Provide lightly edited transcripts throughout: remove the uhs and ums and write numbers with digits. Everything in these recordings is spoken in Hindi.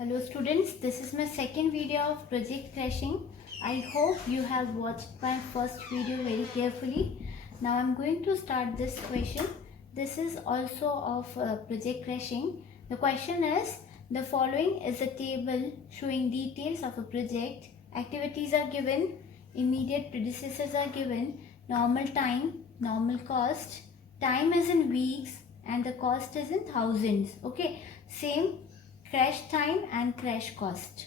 Hello students, this is my second video of project crashing. I hope you have watched my first video very carefully. Now I'm going to start this question. This is also of project crashing. The question is, the following is a table showing details of a project. Activities are given, immediate predecessors are given, normal time, normal cost, time is in weeks and the cost is in thousands. Okay, same crash time and crash cost.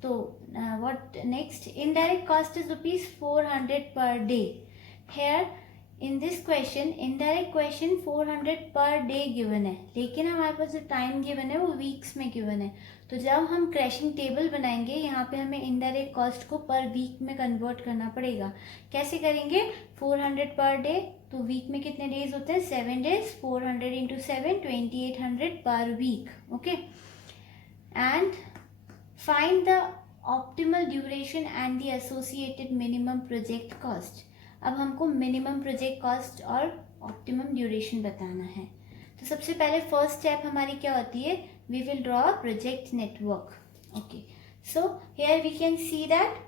So what next? Indirect cost is rupees 400 per day. Here in this question, indirect question 400 per day given है, लेकिन हमारे पास जो टाइम गिवन है वो वीक्स में गिवन है. तो जब हम क्रैशिंग टेबल बनाएंगे यहाँ पे हमें इनडायरेक्ट कॉस्ट को पर वीक में कन्वर्ट करना पड़ेगा. कैसे करेंगे? 400 पर डे, तो वीक में कितने डेज होते हैं? 7 days. 400 into 7, 2800 per week. Okay, and find the optimal duration and the associated minimum project cost. अब हमको मिनिमम प्रोजेक्ट कॉस्ट और ऑप्टिमम ड्यूरेशन बताना है. तो सबसे पहले फर्स्ट स्टेप हमारी क्या होती है? We will draw a project network. Okay, so here we can see that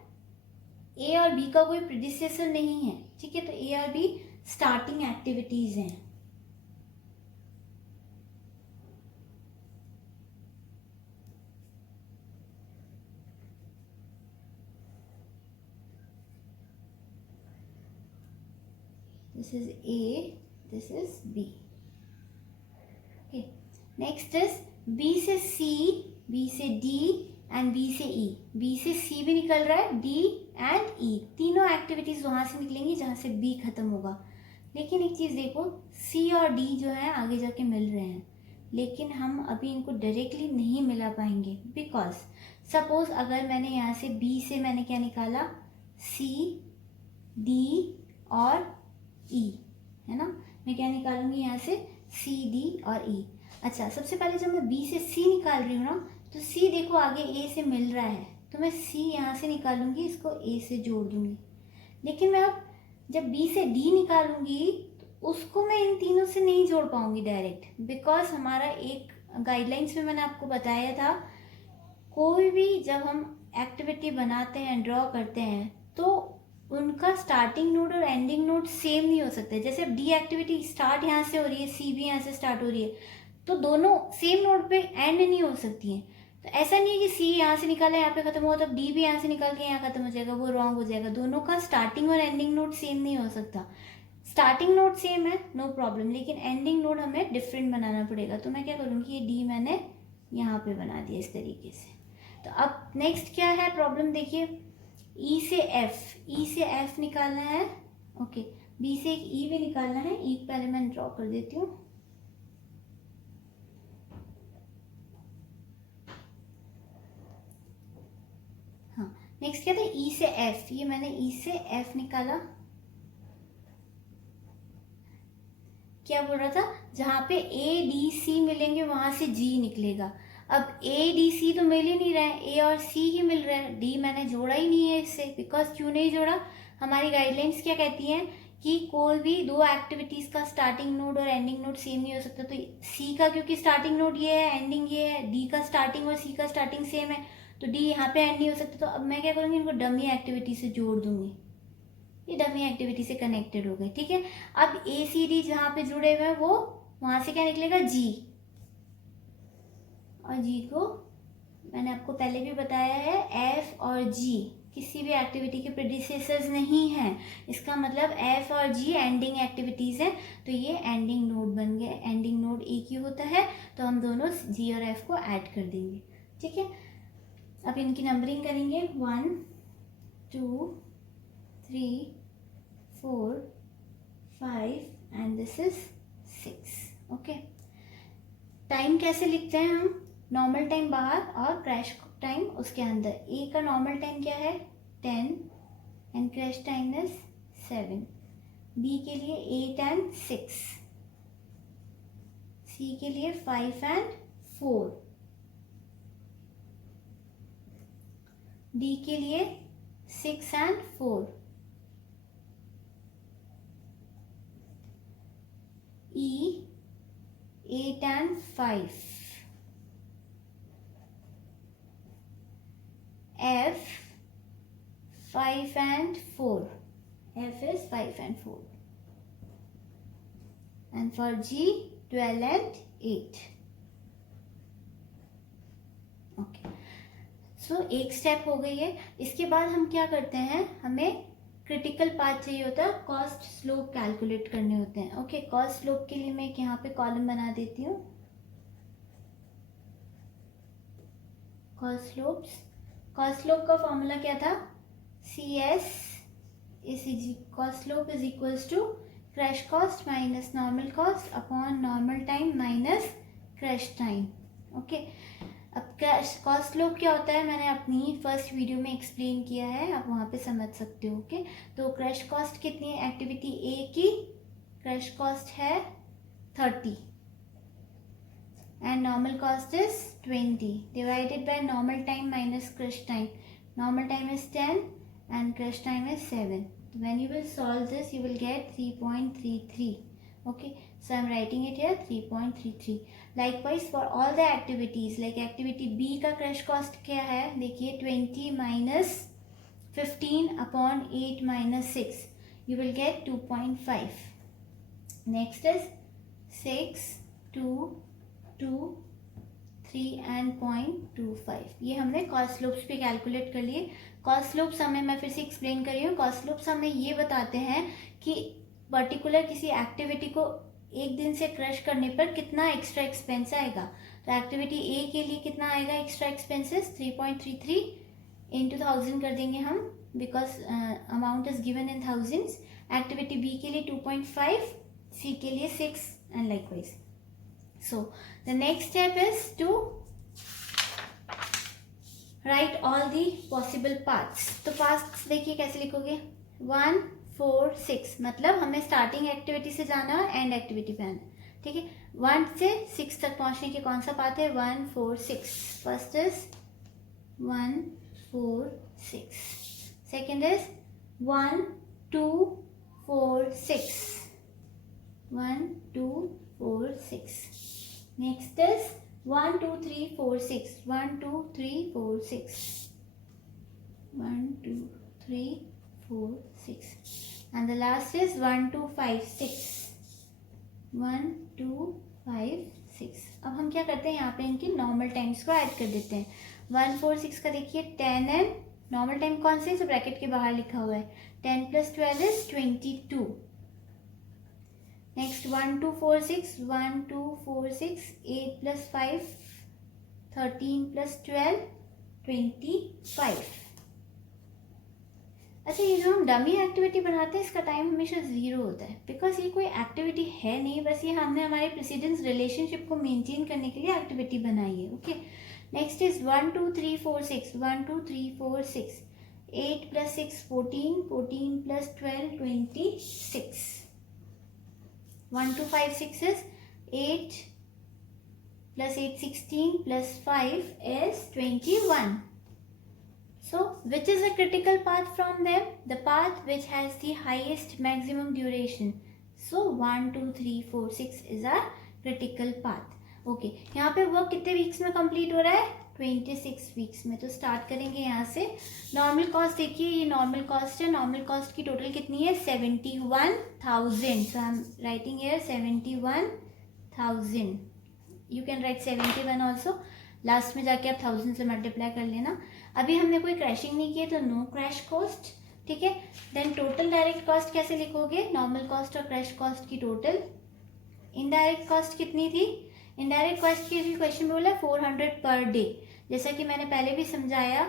A और बी का कोई प्रेडिसेसर नहीं है. ठीक है, तो ए और बी स्टार्टिंग एक्टिविटीज हैं. This is A, this is B. Okay, next is B से C, B से D and B से E. B से C भी निकल रहा है, D and E. तीनों एक्टिविटीज वहाँ से निकलेंगी जहाँ से B खत्म होगा. लेकिन एक चीज़ देखो, C और D जो है आगे जाके मिल रहे हैं, लेकिन हम अभी इनको डायरेक्टली नहीं मिला पाएंगे. बिकॉज सपोज अगर मैंने यहाँ से B से मैंने क्या निकाला? C, D और E, है ना. मैं क्या निकालूंगी यहाँ से? C, D और E. अच्छा, सबसे पहले जब मैं B से C निकाल रही हूँ ना, तो C देखो आगे A से मिल रहा है, तो मैं C यहाँ से निकालूंगी, इसको A से जोड़ दूंगी. लेकिन मैं अब जब B से D निकालूंगी तो उसको मैं इन तीनों से नहीं जोड़ पाऊंगी डायरेक्ट. बिकॉज हमारा एक गाइडलाइंस में मैंने आपको बताया था, कोई भी जब हम एक्टिविटी बनाते हैं, ड्रॉ करते हैं, तो उनका स्टार्टिंग नोड और एंडिंग नोड सेम नहीं हो सकते. जैसे अब डी एक्टिविटी स्टार्ट यहाँ से हो रही है, सी भी यहाँ से स्टार्ट हो रही है, तो दोनों सेम नोड पे एंड नहीं हो सकती हैं. तो ऐसा नहीं है कि सी यहाँ से निकाला यहाँ पे खत्म हुआ तब डी भी यहाँ से निकाल के यहाँ खत्म हो जाएगा, वो रॉन्ग हो जाएगा. दोनों का स्टार्टिंग और एंडिंग नोड सेम नहीं हो सकता. स्टार्टिंग नोड सेम है, नो प्रॉब्लम, लेकिन एंडिंग नोड हमें डिफरेंट बनाना पड़ेगा. तो मैं क्या करूँगी, ये डी मैंने यहाँ पे बना दिया इस तरीके से. तो अब नेक्स्ट क्या है प्रॉब्लम? देखिए, ई से एफ निकालना है. ओके, बी से एक ई भी निकालना है. ई पहले मैं ड्रॉ कर देती हूँ. हाँ, नेक्स्ट क्या था? ई से एफ. ये मैंने ई से एफ निकाला. क्या बोल रहा था? जहाँ पे ए डी सी मिलेंगे वहां से जी निकलेगा. अब ए डी सी तो मिल ही नहीं रहा है, ए और सी ही मिल रहा है, डी मैंने जोड़ा ही नहीं है इससे. बिकॉज क्यों नहीं जोड़ा? हमारी गाइडलाइंस क्या कहती हैं कि कोई भी दो एक्टिविटीज का स्टार्टिंग नोड और एंडिंग नोड सेम नहीं हो सकता. तो सी का क्योंकि स्टार्टिंग नोड ये है, एंडिंग ये है, डी का स्टार्टिंग और सी का स्टार्टिंग सेम है, तो डी यहाँ पे एंड नहीं हो सकता. तो अब मैं क्या करूँगी, इनको डमी एक्टिविटी से जोड़ दूंगी. ये डमी एक्टिविटी से कनेक्टेड हो गए. ठीक है, अब ए सी डी जहाँ पे जुड़े हुए हैं वो वहां से क्या निकलेगा? जी. और जी को मैंने आपको पहले भी बताया है, एफ और जी किसी भी एक्टिविटी के प्रेडिसेसर्स नहीं हैं. इसका मतलब एफ और जी एंडिंग एक्टिविटीज हैं, तो ये एंडिंग नोड बन गए. एंडिंग नोड एक ही होता है, तो हम दोनों जी और एफ को ऐड कर देंगे. ठीक है, अब इनकी नंबरिंग करेंगे. 1, 2, 3, 4, 5 and this is 6. Okay, time कैसे लिखते हैं हम? नॉर्मल टाइम बाहर और क्रैश टाइम उसके अंदर. ए का नॉर्मल टाइम क्या है? 10 and crash time is 7. B के लिए 8 एंड 6. सी के लिए 5 एंड 4. डी के लिए 6 and 4. E 8 and 5. F 5 and 4. F is 5 and 4. And for G 12 and 8. Okay, सो एक स्टेप हो गई है. इसके बाद हम क्या करते हैं, हमें क्रिटिकल पाथ चाहिए होता है, कॉस्ट स्लोप कैलकुलेट करने होते हैं. ओके, कॉस्ट स्लोप के लिए मैं एक यहाँ पे कॉलम बना देती हूँ. कॉस्ट स्लोप का फॉर्मूला क्या था, CS cost slope is equals to crash cost minus normal cost upon normal time minus crash time. Okay, अब कॉस्ट स्लोप क्या होता है मैंने अपनी फर्स्ट वीडियो में एक्सप्लेन किया है, आप वहाँ पे समझ सकते हो. ओके, तो क्रैश कॉस्ट कितनी है, एक्टिविटी ए की क्रैश कॉस्ट है 30 and normal cost is 20 divided by normal time minus crush time. Normal time is 10 and crush time is 7. When you will solve this, you will get 3.33. Okay, so I'm writing it here 3.33. Likewise for all the activities, like activity B का crush cost क्या है, देखिए 20 minus 15 upon 8 minus 6, you will get 2.5. Next is 6, 2, 2, 3 and 0.25. ये हमने कॉस्ट स्लोप्स पे कैलकुलेट कर लिए. कॉस्ट स्लोप्स हमें, मैं फिर से एक्सप्लेन कर रही हूँ, कॉस्ट स्लोप्स हमें ये बताते हैं कि पर्टिकुलर किसी एक्टिविटी को एक दिन से क्रश करने पर कितना एक्स्ट्रा एक्सपेंस आएगा. तो एक्टिविटी ए के लिए कितना आएगा एक्स्ट्रा एक्सपेंसेस, 3.33 into 1000 कर देंगे हम, because amount is given in thousands. Activity B के लिए 2.5, सी के लिए 6 and likewise. So the next step is to write all the possible paths. तो paths देखिए कैसे लिखोगे, 1, 4, 6, मतलब हमें स्टार्टिंग एक्टिविटी से जाना है एंड एक्टिविटी पे आना. ठीक है, 1 से 6 तक पहुंचने के कौन सा पाथ है, 1, 4, 6. First is 1, 4, 6. Second is 1, 2, 4, 6. 1, 2, 4, 6. Next is 1, 2, 3, 4, 6. 1, 2, 3, 4, 6. 1, 2, 3, 4, 6. And the last is 1, 2, 5, 6. 1, 2, 5, 6. अब हम क्या करते हैं, यहाँ पे इनकी नॉर्मल टाइम्स को ऐड कर देते हैं. 1, 4, 6 का देखिए 10 एंड नॉर्मल टाइम कौन से, जो ब्रैकेट के बाहर लिखा हुआ है. 10 + 12 is 22. Next 1, 2, 4, 6. 1, 2, 4, 6. 8 + 5, 13 + 12, 25. अच्छा, ये जो हम डमी एक्टिविटी बनाते हैं इसका टाइम हमेशा 0 होता है, बिकॉज ये कोई एक्टिविटी है नहीं, बस ये हमने हमारे प्रेसिडेंस रिलेशनशिप को मेंटेन करने के लिए एक्टिविटी बनाई है. Okay, next is 1, 2, 3, 4, 6. 1, 2, 3, 4, 6. 8 + 6, 14. 14 + 12, 26. 1, 2, 5, 6 is 8 + 8, 16 + 5 is 21. So which is a critical path from them? The path which has the highest maximum duration. So 1, 2, 3, 4, 6 is a critical path. Okay, यहाँ पे वर्क कितने वीक्स में कंप्लीट हो रहा है, 26 वीक्स में. तो स्टार्ट करेंगे यहाँ से. नॉर्मल कॉस्ट देखिए, ये नॉर्मल कॉस्ट है. नॉर्मल कॉस्ट की टोटल कितनी है, 71,000. So I am writing here 71,000. You can write 71 also. Last में जाके आप 1000 से मल्टीप्लाई कर लेना. अभी हमने कोई क्रैशिंग नहीं की है तो नो क्रैश कॉस्ट. ठीक है, देन टोटल डायरेक्ट कॉस्ट कैसे लिखोगे, नॉर्मल कॉस्ट और क्रैश कॉस्ट की टोटल. इनडायरेक्ट कॉस्ट कितनी थी, इनडायरेक्ट कॉस्ट की क्वेश्चन में बोला 400 पर डे. जैसा कि मैंने पहले भी समझाया,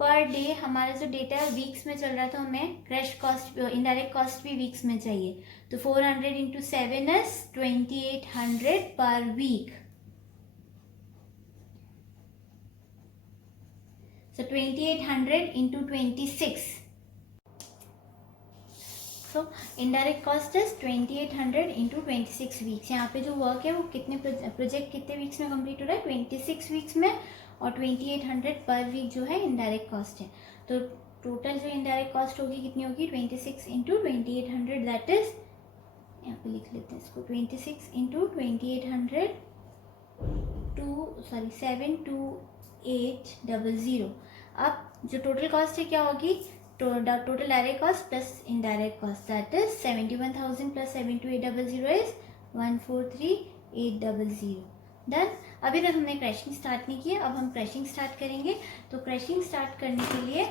पर डे हमारा जो डेटा वीक्स में चल रहा था, हमें क्रैश कॉस्ट इनडायरेक्ट कॉस्ट भी वीक्स में चाहिए. तो 400 × 7 is 2800 per week. So 2800 × 26. So indirect cost is 2800 × 26 weeks. यहाँ पे जो वर्क है वो कितने प्रोजेक्ट कितने वीक्स में कंप्लीट हो रहा है, 26 वीक्स में. और 2800 पर वीक जो है इनडायरेक्ट कॉस्ट है. तो टोटल जो इनडायरेक्ट कॉस्ट होगी कितनी होगी, 26 × 2800, दैट इज, यहाँ पे लिख लेते हैं इसको, 26 × 2800 72800. अब जो टोटल कॉस्ट है क्या होगी, total direct cost plus indirect cost, that is 71,000 plus 72800 is 143,800। Done. अभी तक हमने क्रैशिंग स्टार्ट नहीं किया, अब हम क्रैशिंग स्टार्ट करेंगे। तो क्रैशिंग स्टार्ट करने के लिए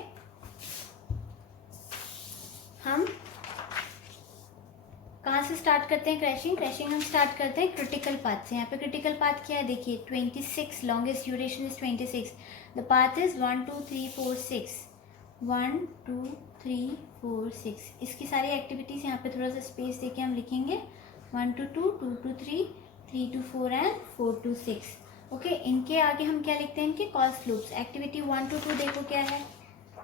हम कहाँ से स्टार्ट करते हैं क्रैशिंग? क्रैशिंग हम स्टार्ट करते हैं क्रिटिकल पाथ से। यहाँ पे क्रिटिकल पाथ क्या है देखिए, 26, longest duration is 26, the path is 1 2 3 4 6, 1 2 3 4 6। इसकी सारी एक्टिविटीज़ यहाँ पे थोड़ा सा स्पेस देके हम लिखेंगे 1 to 2, 2 to 3, 3 to 4 and 4 to 6। Okay, इनके आगे हम क्या लिखते हैं, इनके कॉस्ट लूप्स। एक्टिविटी 1 to 2 देखो क्या है,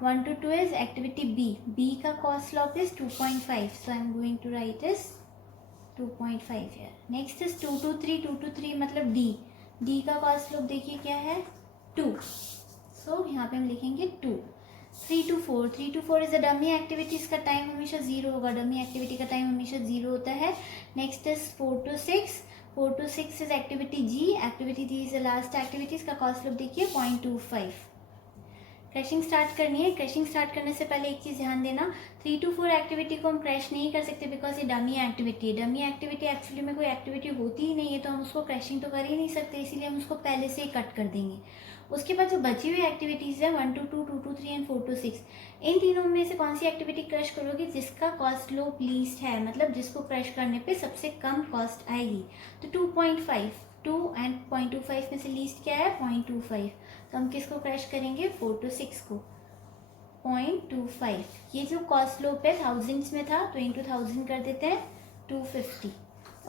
1 to 2 is activity B. B का cost slope is 2.5. So I am going to write is 2.5 here. Next is 2 to 3. 2 to 3 मतलब D. D का cost slope देखिए क्या है 2. So यहाँ पे हम लिखेंगे 2. 3 to 4. 3 to 4 is the dummy activity. इसका टाइम हमेशा 0 होगा. डमी एक्टिविटी का टाइम हमेशा 0 होता है. Next is 4 to 6. 4 to 6 is activity G. Activity G is the last activity. इसका cost slope देखिए 0.25. क्रैशिंग स्टार्ट करनी है। क्रैशिंग स्टार्ट करने से पहले एक चीज़ ध्यान देना, 3 to 4 एक्टिविटी को हम क्रैश नहीं कर सकते बिकॉज ये डमी एक्टिविटी है। डमी एक्टिविटी एक्चुअली में कोई एक्टिविटी होती ही नहीं है, तो हम उसको क्रैशिंग तो कर ही नहीं सकते, इसीलिए हम उसको पहले से ही कट कर देंगे। उसके बाद जो बची हुई एक्टिविटीज़ है 1 to 2, 2 to 3 एंड 4 to 6, इन तीनों में से कौन सी एक्टिविटी क्रैश करोगे जिसका कॉस्ट स्लोप लीस्ट है, मतलब जिसको क्रैश करने पे सबसे कम कॉस्ट आएगी। तो 2.5, 2 एंड 0.25 में से लीस्ट क्या है 0.25, तो हम किसको क्रैश करेंगे 4 to 6 को 0.25। ये जो कॉस्ट स्लोप है थाउजेंड्स में था तो इंटू 1000 कर देते हैं 250।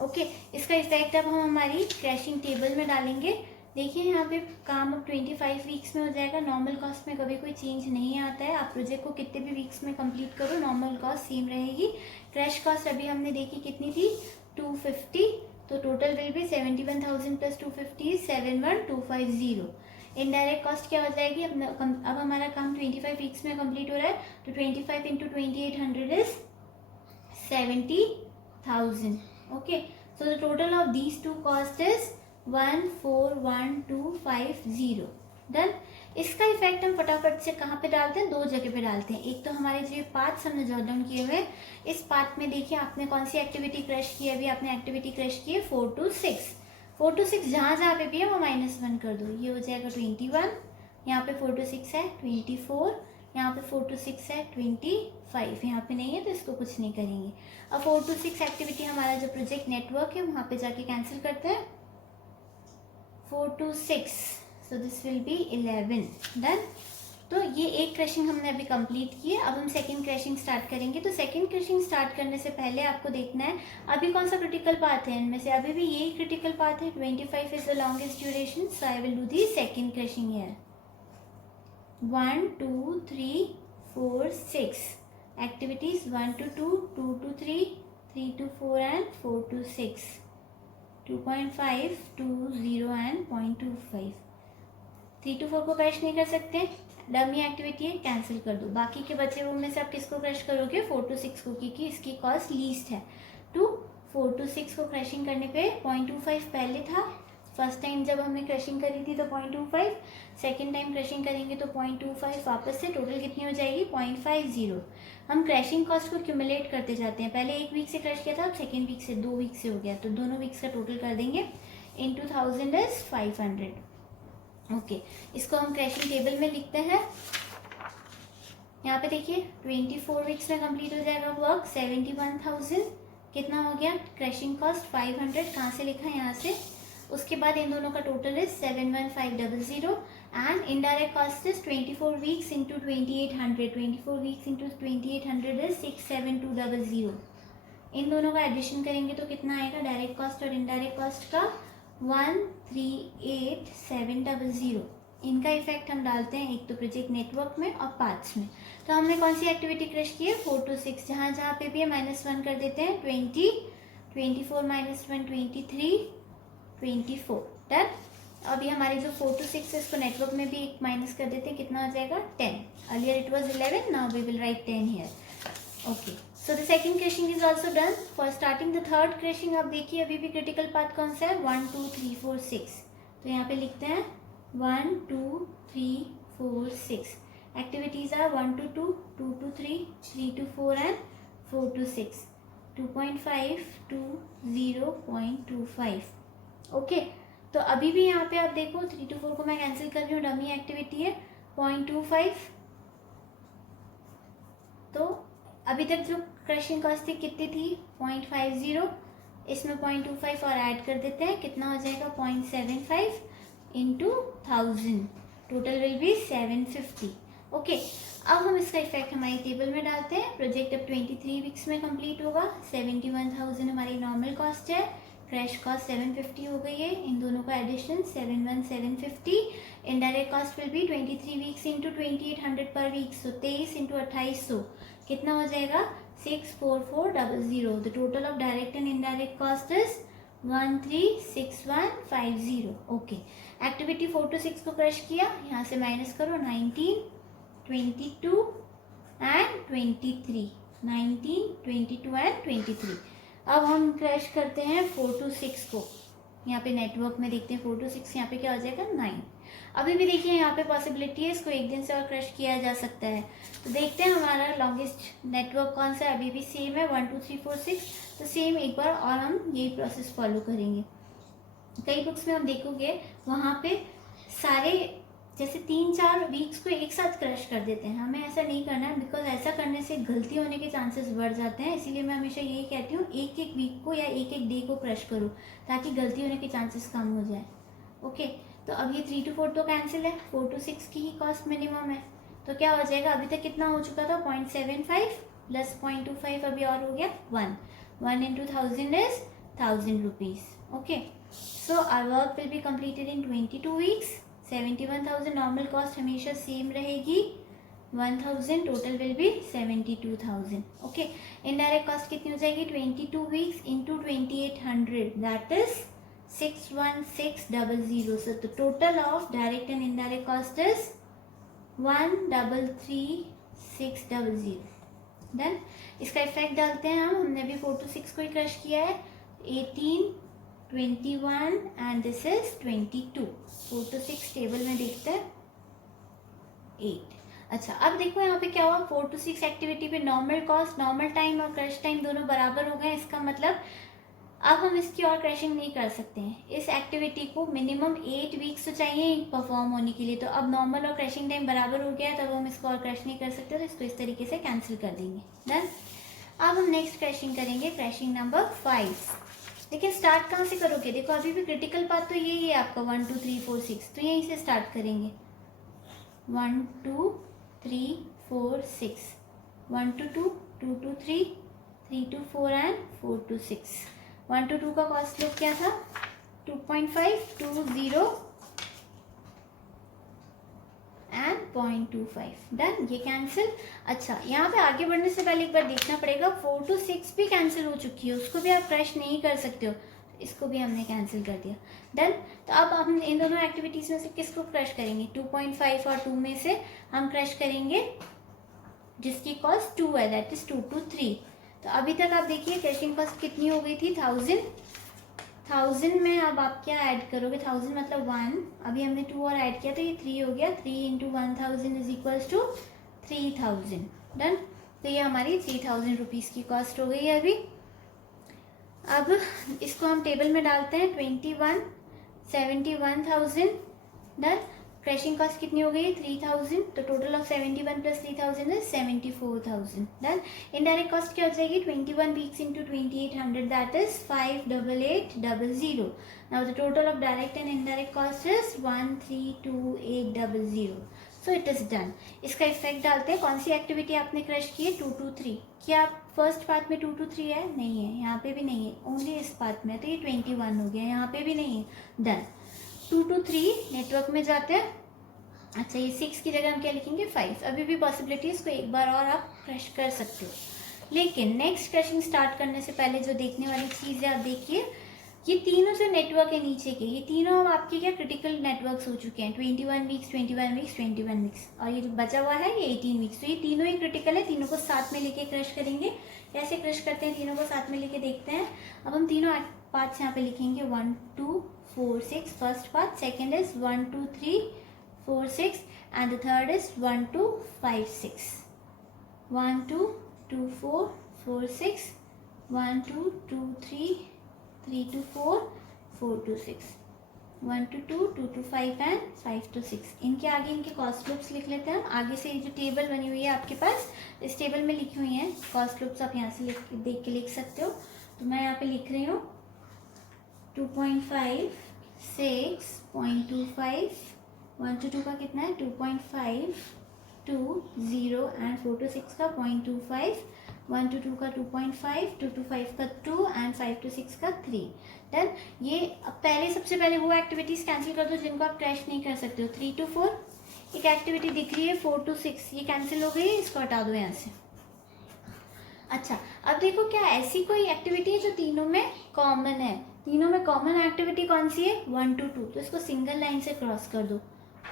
ओके, इसका इफेक्ट अब हम हमारी क्रैशिंग टेबल में डालेंगे। देखिए यहाँ पे काम अब 25 वीक्स में हो जाएगा। नॉर्मल कॉस्ट में कभी कोई चेंज नहीं आता है, आप प्रोजेक्ट को कितने भी वीक्स में कंप्लीट करो नॉर्मल कॉस्ट सेम रहेगी। क्रैश कॉस्ट अभी हमने देखी कितनी थी 250, तो टोटल विल भी 71,000 प्लस 250 71,250। इनडायरेक्ट कॉस्ट क्या हो जाएगी, अब हमारा काम 25 वीक्स में कंप्लीट हो रहा है, तो 25 into 2800 is 70,000। Okay, so the total of these two cost is 141,250। Done. इसका इफेक्ट हम फटाफट से कहाँ पे डालते हैं, दो जगह पे डालते हैं। एक तो हमारे जो पार्ट्स हमने जॉट डाउन किए हुए, इस पार्ट में देखिए आपने कौन सी एक्टिविटी क्रैश की है, अभी आपने एक्टिविटी क्रैश की है 4 to 6। 4 to 6 जहाँ जहाँ पे भी है वो -1 कर दो, ये हो जाएगा 21, यहाँ पे 4 to 6 है 24, यहाँ पे 4 to 6 है 25, यहाँ पे नहीं है तो इसको कुछ नहीं करेंगे। अब 4 to 6 एक्टिविटी हमारा जो प्रोजेक्ट नेटवर्क है वहाँ पे जाके कैंसिल करते हैं 4 to 6, so this will be 11। Done. तो ये एक क्रैशिंग हमने अभी कंप्लीट की है। अब हम सेकंड क्रैशिंग स्टार्ट करेंगे। तो सेकंड क्रैशिंग स्टार्ट करने से पहले आपको देखना है अभी कौन सा क्रिटिकल पाथ है, इनमें से अभी भी यही क्रिटिकल पाथ है। 25 is the longest duration, so I will do the second crashing here. 1 2 3 4 6 activities 1 to 2, 2 to 3, 3 to 4 and 4 to 6, 2.5, 2 0 and 0.25। 3 to 4 को क्रैश नहीं कर सकते, डमी एक्टिविटी है, कैंसिल कर दो। बाकी के बचे रूम में से आप किसको क्रैश करोगे 4 to 6 को, क्योंकि इसकी कॉस्ट लीस्ट है। 4 to 6 को क्रैशिंग करने पे 0.25 पहले था, फर्स्ट टाइम जब हमने क्रैशिंग करी थी तो 0.25, सेकेंड टाइम क्रैशिंग करेंगे तो 0.25 वापस से, टोटल कितनी हो जाएगी 0.50। हम क्रैशिंग कॉस्ट को क्यूमुलेट करते जाते हैं, पहले एक वीक से क्रैश किया था, अब सेकेंड वीक से 2 वीक से हो गया, तो दोनों वीक्स का टोटल कर देंगे इंटू 1000 इज 500। ओके, इसको हम क्रैशिंग टेबल में लिखते हैं। यहाँ पे देखिए 24 वीक्स में कंप्लीट हो जाएगा वर्क, 71,000 कितना हो गया, क्रैशिंग कॉस्ट 500 कहाँ से लिखा है यहाँ से, उसके बाद इन दोनों का total is 71,500 and indirect cost is 24 weeks into 2800, 24 weeks into 2800 is 67,200। इन दोनों का एडिशन करेंगे तो कितना आएगा, डायरेक्ट कॉस्ट और इनडायरेक्ट कॉस्ट का 138,700। इनका इफेक्ट हम डालते हैं एक तो प्रोजेक्ट नेटवर्क में और पार्ट्स में। तो हमने कौन सी एक्टिविटी क्रैश की है 4 to 6, जहाँ जहाँ पे भी है -1 कर देते हैं, 20, 24 -1 23, 24। डन। अभी हमारे जो 4 to 6 है इसको नेटवर्क में भी एक माइनस कर देते हैं, कितना हो जाएगा 10। Earlier it was 11, now we will write 10 here. Okay, so the second crashing is also done. For starting the third crashing अब देखिए अभी भी क्रिटिकल पाथ कौन सा है 1 2 3 4 6, तो यहाँ पे लिखते हैं 1 2 3 4 6। Activities are 1 to 2, 2 to 3, 3 to 4 and 4 to 6. 2.5 to 0.25. Okay, तो अभी भी यहाँ पे आप देखो 3 to 4 को मैं कैंसिल कर रही हूँ, डमी एक्टिविटी है 0.25. तो अभी तक जो क्रशिंग कॉस्ट थी कितनी थी 0.50, इसमें 0.25 और ऐड कर देते हैं, कितना हो जाएगा 0.75 into 1000, total will B 750. Okay, अब हम इसका इफेक्ट हमारी टेबल में डालते हैं. प्रोजेक्ट अब 23 वीक्स में कंप्लीट होगा. 71,000 हमारी नॉर्मल कॉस्ट है, क्रैश कॉस्ट 750 हो गई है, इन दोनों का addition 71750. Indirect cost will be 23 weeks into 2800 per week, so 23 into 2800 कितना हो जाएगा 64400. The total of direct and indirect cost is 136150. Okay, activity 4 to 6 को क्रश किया, यहाँ से माइनस करो 19, 22 एंड 23. 19, 22 एंड 23. अब हम क्रश करते हैं 4 to 6 को. यहाँ पे नेटवर्क में देखते हैं 4 to 6, यहाँ पे क्या हो जाएगा 9. अभी भी देखिए यहाँ पे पॉसिबिलिटी है इसको एक दिन से और क्रश किया जा सकता है. तो देखते हैं हमारा लॉन्गेस्ट नेटवर्क कौन सा है. अभी भी सेम है 1 2 3 4 6. तो सेम एक बार और हम यही प्रोसेस फॉलो करेंगे. कई बुक्स में हम देखोगे वहाँ पे सारे जैसे 3-4 वीक्स को एक साथ क्रश कर देते हैं. हमें ऐसा नहीं करना है, बिकॉज ऐसा करने से गलती होने के चांसेस बढ़ जाते हैं. इसीलिए मैं हमेशा यही कहती हूँ एक एक वीक को या एक एक डे को क्रश करो, ताकि गलती होने के चांसेस कम हो जाए. ओके, तो अब ये 3 to 4 तो कैंसिल है, 4 to 6 की ही कॉस्ट मिनिमम है. तो क्या हो जाएगा, अभी तक कितना हो चुका था 0.75 प्लस 0.25 अभी और हो गया 1. 1 into 1000 is 1000 rupees. Okay, so our work will be completed in 22 weeks. 71,000 normal cost हमेशा सेम रहेगी. 1000 total will be 72,000. Okay, indirect cost कितनी हो जाएगी 22 weeks into 2800, that is 61600. So the total of direct and indirect cost is 133,600. Then इसका इफेक्ट डालते हैं हम. हमने अभी 4 to 6 को ही क्रश किया है. 18, 21 and this is 22. 4 to 6 table में देखते हैं 8. अच्छा, अब देखो यहाँ पे क्या हुआ, 4 to 6 एक्टिविटी पे नॉर्मल कॉस्ट, नॉर्मल टाइम और क्रश टाइम दोनों बराबर हो गए. इसका मतलब अब हम इसकी और क्रशिंग नहीं कर सकते हैं. इस एक्टिविटी को मिनिमम 8 वीक्स तो चाहिए परफॉर्म होने के लिए. तो अब नॉर्मल और क्रशिंग टाइम बराबर हो गया है, तब हम इसको और क्रश नहीं कर सकते, तो इसको इस तरीके से कैंसिल कर देंगे. डन. अब हम नेक्स्ट क्रशिंग करेंगे, क्रशिंग नंबर 5. लेकिन स्टार्ट कहाँ से करोगे, देखो अभी भी क्रिटिकल पाथ तो यही है आपका 1 2 3 4 6. तो यहीं से स्टार्ट करेंगे 1 2 3 4 6. 1 to 2, 2 to 3, 3 to 4 and 4 to 6. 1 to 2 का कॉस्ट लुक क्या था 2.520 एंड 0.25. डन, ये कैंसिल. अच्छा, यहाँ पे आगे बढ़ने से पहले एक बार देखना पड़ेगा 4 to 6 भी कैंसिल हो चुकी है, उसको भी आप क्रश नहीं कर सकते हो. इसको भी हमने कैंसिल कर दिया. डन. तो अब हम इन दोनों एक्टिविटीज में से किसको क्रश करेंगे, 2.5 और 2 में से हम क्रश करेंगे जिसकी कॉस्ट 2 है, दैट इज 2 to 3. तो अभी तक आप देखिए क्रशिंग कॉस्ट कितनी हो गई थी 1000. 1000 में अब आप क्या ऐड करोगे, 1000 मतलब 1, अभी हमने 2 और ऐड किया तो ये 3 हो गया. 3 into 1000 is equals to 3000. Done. तो ये हमारी 3000 रुपीज़ की कॉस्ट हो गई है अभी. अब इसको हम टेबल में डालते हैं 21, 71,000. डन. क्रशिंग कॉस्ट कितनी हो गई 3000. तो total of 71 plus 3000 is 74,000. Done. Indirect cost क्या हो जाएगी 21 weeks into 2800, that is 58800. Now the total of direct and indirect cost is 132800. So it is done. इसका इफेक्ट डालते हैं. कौन सी एक्टिविटी आपने क्रश की है 2 to 3. क्या फर्स्ट पार्ट में 2 to 3 है, नहीं है, यहाँ पे भी नहीं है, ओनली इस पार्ट में. तो ये 21 हो गया, यहाँ पे भी नहीं है. डन. 2 to 3 नेटवर्क में जाते हैं. अच्छा, ये 6 की जगह हम क्या लिखेंगे 5. अभी भी पॉसिबिलिटी है, इसको एक बार और आप क्रश कर सकते हो. लेकिन नेक्स्ट क्रशिंग स्टार्ट करने से पहले जो देखने वाली चीज़ है, आप देखिए ये तीनों जो नेटवर्क है नीचे के, ये तीनों अब आपके क्या क्रिटिकल नेटवर्क्स हो चुके हैं. 21 वीक्स, 21 वीक्स, 21 वीक्स, और ये जो बचा हुआ है ये 18 वीक्स. तो ये तीनों ही क्रिटिकल है. तीनों को साथ में लेके क्रश करेंगे. कैसे क्रश करते हैं, तीनों को साथ में लेके देखते हैं. अब हम तीनों पार्ट्स यहाँ पे लिखेंगे 1 2 4 6 first part. Second is 1 2 3 4 6 and the third is 1 2 5 6. 1 2 2 4 4 6, 1 2 2 3 3 2 4 4 2 6, 1 2 2 2 2 5 and 5 2 6. इनके आगे इनके कॉस्ट लूप्स लिख लेते हैं हम. आगे से जो टेबल बनी हुई है आपके पास, इस टेबल में लिखी हुई हैं कॉस्ट लूप्स. आप यहाँ से देख के लिख सकते हो. तो मैं यहाँ पे लिख रही हूँ 2.5 6.25. 1 to 2 का कितना है 2.5 2 0 एंड 4 to 6 का 0.25. 1 to 2 का 2.5, 2 to 5 का 2 एंड 5 to 6 का 3. डन. ये अब सबसे पहले वो एक्टिविटीज़ कैंसिल कर दो जिनको आप क्रैश नहीं कर सकते हो. 3 to 4 एक एक्टिविटी दिख रही है. 4 to 6 ये कैंसिल हो गई, इसको हटा दो यहाँ से. अच्छा, अब देखो क्या ऐसी कोई एक्टिविटी है जो तीनों में कॉमन है. तीनों में कॉमन एक्टिविटी कौन सी है 1 to 2. तो इसको सिंगल लाइन से क्रॉस कर दो.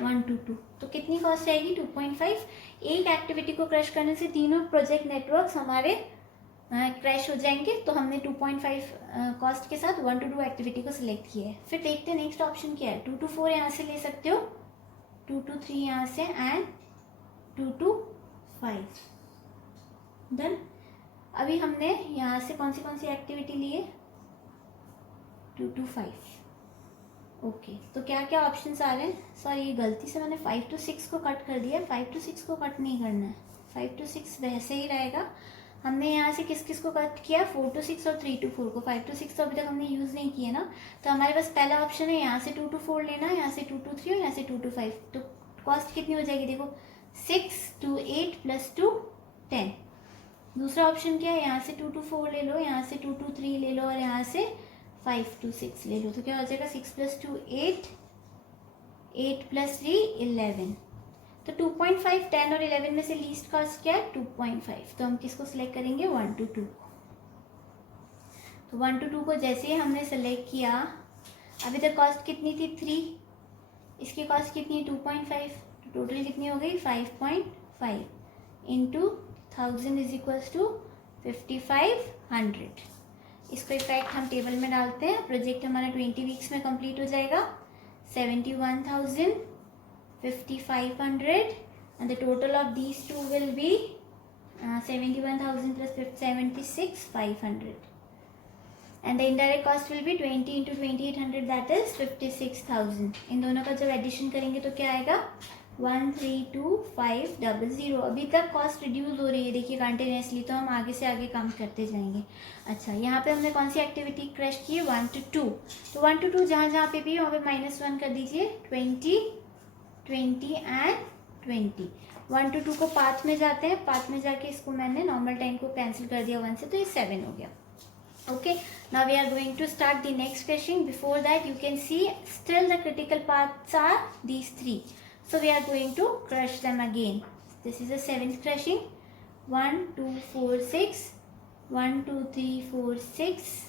1 to 2 तो कितनी कॉस्ट आएगी 2.5. एक एक्टिविटी को क्रैश करने से तीनों प्रोजेक्ट नेटवर्क्स हमारे क्रैश हो जाएंगे. तो हमने 2.5 कॉस्ट के साथ 1 to 2 एक्टिविटी को सिलेक्ट किया है. फिर देखते हैं नेक्स्ट ऑप्शन क्या है. 2 to 4 यहाँ से ले सकते हो, 2 to 3 यहाँ से एंड 2 to 5. डन. अभी हमने यहाँ से कौन सी एक्टिविटी ली है 2 to 5. ओके, तो क्या क्या ऑप्शंस आ रहे हैं. सॉरी, ये गलती से मैंने 5 to 6 को कट कर दिया. 5 to 6 को कट नहीं करना है. 5 to 6 वैसे ही रहेगा. हमने यहाँ से किस किस को कट किया 4 to 6 और 3 to 4 को. 5 to 6 तो अभी तक हमने यूज़ नहीं किया ना. तो हमारे पास पहला ऑप्शन है यहाँ से 2 to 4 लेना, यहाँ से 2 to 3 और यहाँ से 2 to 5. तो कॉस्ट कितनी हो जाएगी देखो 6 to 8 plus 2 10. दूसरा ऑप्शन क्या है, यहाँ से 2 to 4 ले लो, यहाँ से 2 to 3 ले लो और यहाँ से 5 to 6 ले लो. तो क्या हो जाएगा 6 plus 2 8, 8 plus 3 11. तो 2.5 10 और 11 में से लीस्ट कॉस्ट क्या है 2.5. तो हम किसको सिलेक्ट करेंगे 1 to 2. तो 1 to 2 को जैसे ही हमने सेलेक्ट किया, अभी तक कॉस्ट कितनी थी 3, इसकी कॉस्ट कितनी है 2.5. तो टोटल कितनी हो गई 5.5 इंटू 1000 इज इक्वल्स टू 5500. इसको इफेक्ट हम टेबल में डालते हैं. प्रोजेक्ट हमारा 20 वीक्स में कंप्लीट हो जाएगा. 71,000, 5500 and the total of these two will be 71,000 plus 76,500 and the indirect cost will be 20 into 2800, that is 56,000. इन दोनों का जब एडिशन करेंगे तो क्या आएगा 132,500. अभी तक कॉस्ट रिड्यूस हो रही है देखिए कंटिन्यूसली. तो हम आगे से आगे काम करते जाएंगे. अच्छा, यहाँ पे हमने कौन सी एक्टिविटी क्रैश की है 1 to 2. तो 1 to 2 जहाँ जहाँ पे भी वहाँ पे -1 कर दीजिए. 20 20 एंड 20. 1 to 2 को पाथ में जाते हैं. पाथ में जाके इसको मैंने नॉर्मल टाइम को कैंसिल कर दिया 1 से, तो ये 7 हो गया. Okay, now we are going to start the next crushing. Before that, you can see still the critical paths are these 3. So we are going to crush them again. This is the 7th crushing. 1 2 4 6, 1 2 3 4 6,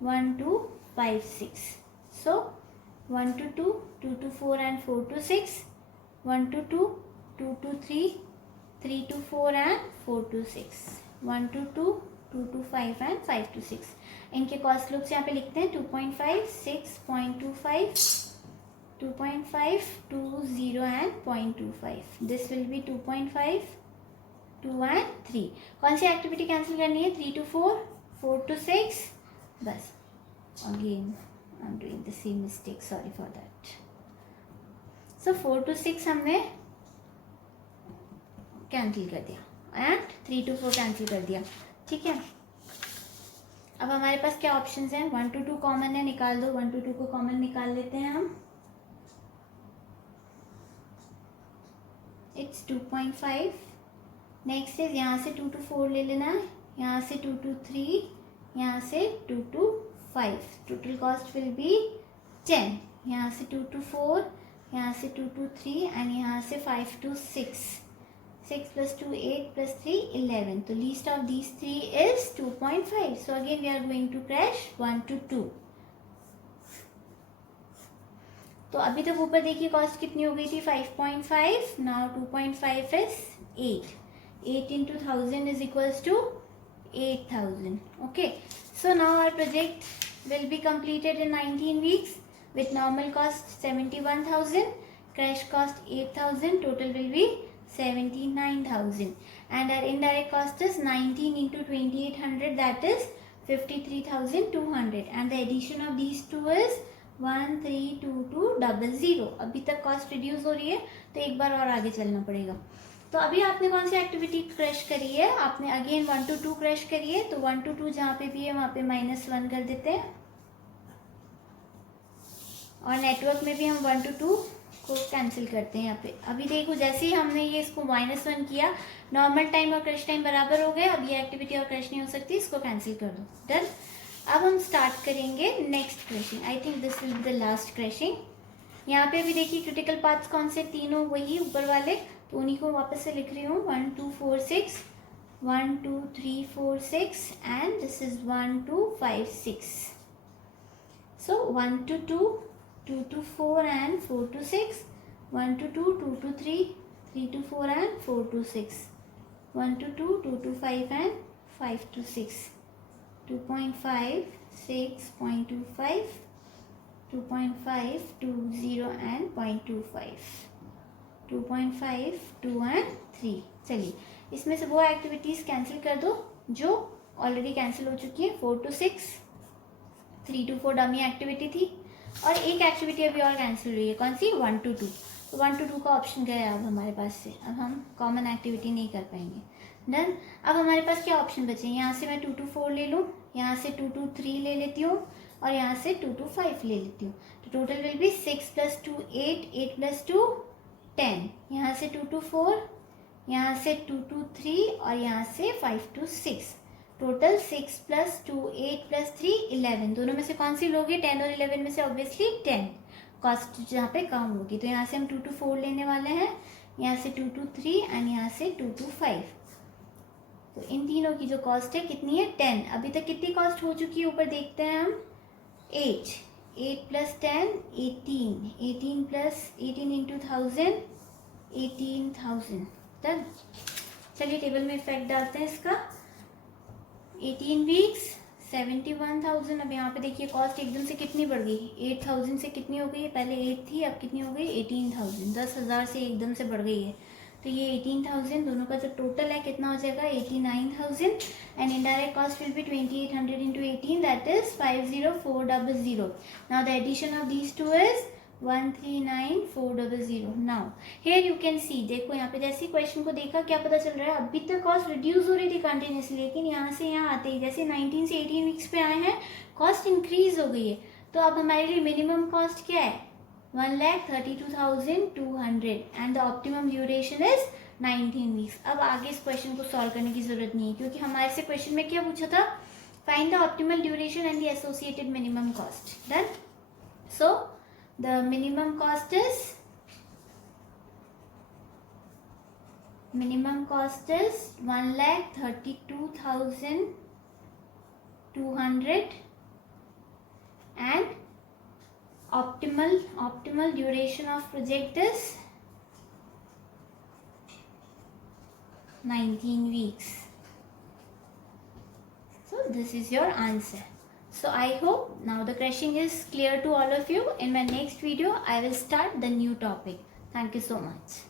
1 2 5 6. So 1 to 2, 2 to 4 and 4 to 6, 1 to 2, 2 to 3, 3 to 4 and 4 to 6, 1 to 2, 2 to 5 and 5 to 6. इनके कॉस्ट लूप्स यहाँ पे लिखते हैं 2.5 6.25, 2.5 2 0 and 0.25. This will be 2.5 2 and 3. कौन सी एक्टिविटी कैंसिल करनी है 3 to 4, 4 to 6. बस again I'm doing the same mistake, sorry for that. So 4 to 6 हमने कैंसिल कर दिया एंड 3 to 4 कैंसिल कर दिया. ठीक है, अब हमारे पास क्या ऑप्शंस हैं. 1 to 2 कॉमन है, निकाल दो. 1 to 2 को कॉमन निकाल लेते हैं हम. इट्स 2.5. नेक्स्ट इज यहाँ से 2 to 4 ले लेना है, यहाँ से 2 to 3, यहाँ से 2 to 5. Total cost will B 10. यहाँ से 2 to 4, यहाँ से 2 to 3 एंड यहाँ से 5 to 6. 6 plus 2 8 plus 3 11. So least of these 3 is 2.5. So again we are going to crash 1 to 2. तो अभी तक ऊपर देखिए कॉस्ट कितनी हो गई थी 5.5. Now 2.5 is 8. 8 into 1000 is equals to 8,000. Okay. So now our project will be completed in 19 weeks with normal cost 71,000. crash cost 8,000, total will be 79,000, and our indirect cost is 19 into 2800, that is 53,200, and the addition of these two is 132200. अभी तक कॉस्ट रिड्यूस हो रही है, तो एक बार और आगे चलना पड़ेगा. तो अभी आपने कौन सी एक्टिविटी क्रश करी है? आपने अगेन 1 to 2 क्रश करी है, तो 1 to 2 जहाँ पे भी है वहाँ पे -1 कर देते हैं, और नेटवर्क में भी हम 1 to 2 को कैंसिल करते हैं यहाँ पे. अभी देखो जैसे ही हमने ये इसको -1 किया, नॉर्मल टाइम और क्रश टाइम बराबर हो गए. अब ये एक्टिविटी और क्रश नहीं हो सकती, इसको कैंसिल कर दो. डन. अब हम स्टार्ट करेंगे next crushing. I think this will be the last crushing. यहाँ पे भी देखिए क्रिटिकल पार्ट्स कौन से, तीनों वही ऊपर वाले, तो उन्हीं को वापस से लिख रही हूँ. 1 2 4 6, 1 2 3 4 6, and this is 1 2 5 6. So 1 to 2, 2 to 4 and 4 to 6, 1 to 2, 2 to 3, 3 to 4 and 4 to 6, 1 to 2, 2 to 5 and 5 to 6, 2.5, 6.25, 2.5, 2 0 and 0.25, 2.5, 2 and 3. चलिए इसमें से वो एक्टिविटीज़ कैंसिल कर दो जो ऑलरेडी कैंसिल हो चुकी है. 4 to 6, 3 to 4 डमी एक्टिविटी थी, और एक एक्टिविटी अभी और कैंसिल हुई है. कौन सी? 1 to 2. तो 1 to 2 का ऑप्शन गया अब हमारे पास से. अब हम कॉमन एक्टिविटी नहीं कर पाएंगे. डन. अब हमारे पास क्या ऑप्शन बचे? यहाँ से मैं 2 to 4 ले लूँ, यहाँ से 2 to 3 ले लेती हूँ, और यहाँ से 2 to 5 ले लेती हूँ. तो टोटल विल बी 6 + 2 8, 8 + 2 10. यहाँ से 2 to 4, यहाँ से 2 to 3, और यहाँ से 5 to 6. टोटल 6 + 2 8 + 3 11. दोनों में से कौन सी लोगे? 10 और 11 में से ऑब्वियसली 10. कॉस्ट जहाँ पे कम होगी, तो यहाँ से हम 2 to 4 लेने वाले हैं, यहाँ से 2 to 3, एंड यहाँ से 2 to 5. तो इन तीनों की जो कॉस्ट है कितनी है? 10. अभी तक कितनी कॉस्ट हो चुकी है ऊपर देखते हैं हम. 8 + 10 18, 18 + 18 into 1000, 18,000. डन. चलिए टेबल में इफेक्ट डालते हैं इसका. 18 वीक्स 71,000. अब यहाँ पे देखिए कॉस्ट एकदम से कितनी बढ़ गई, 8,000 से कितनी हो गई है? पहले 8 थी, अब कितनी हो गई? 18,000. 10,000 से एकदम से बढ़ गई है. तो ये 18,000, दोनों का जो टोटल है कितना हो जाएगा? 89,000. And indirect cost will B 2800 into 18, that is 50400. Now the addition of these two is 139,400. Now here you can see, देखो यहाँ पे जैसे क्वेश्चन को देखा क्या पता चल रहा है, अभी तक कॉस्ट रिड्यूस हो रही थी कंटिन्यूसली, लेकिन यहाँ से यहाँ आते ही जैसे 19 से 18 वीक्स पे आए हैं, कॉस्ट इंक्रीज हो गई है. तो अब हमारे लिए मिनिमम कॉस्ट क्या है? 1,32,200, and the optimum duration is 19 weeks. अब आगे इस क्वेश्चन को सॉल्व करने की जरूरत नहीं है, क्योंकि हमारे से क्वेश्चन में क्या पूछा था? Find the optimal duration and the associated minimum cost. Done. So the minimum cost is 1,32,200, and optimal duration of project is 19 weeks. So this is your answer. So I hope now the crushing is clear to all of you. In my next video I will start the new topic. Thank you so much.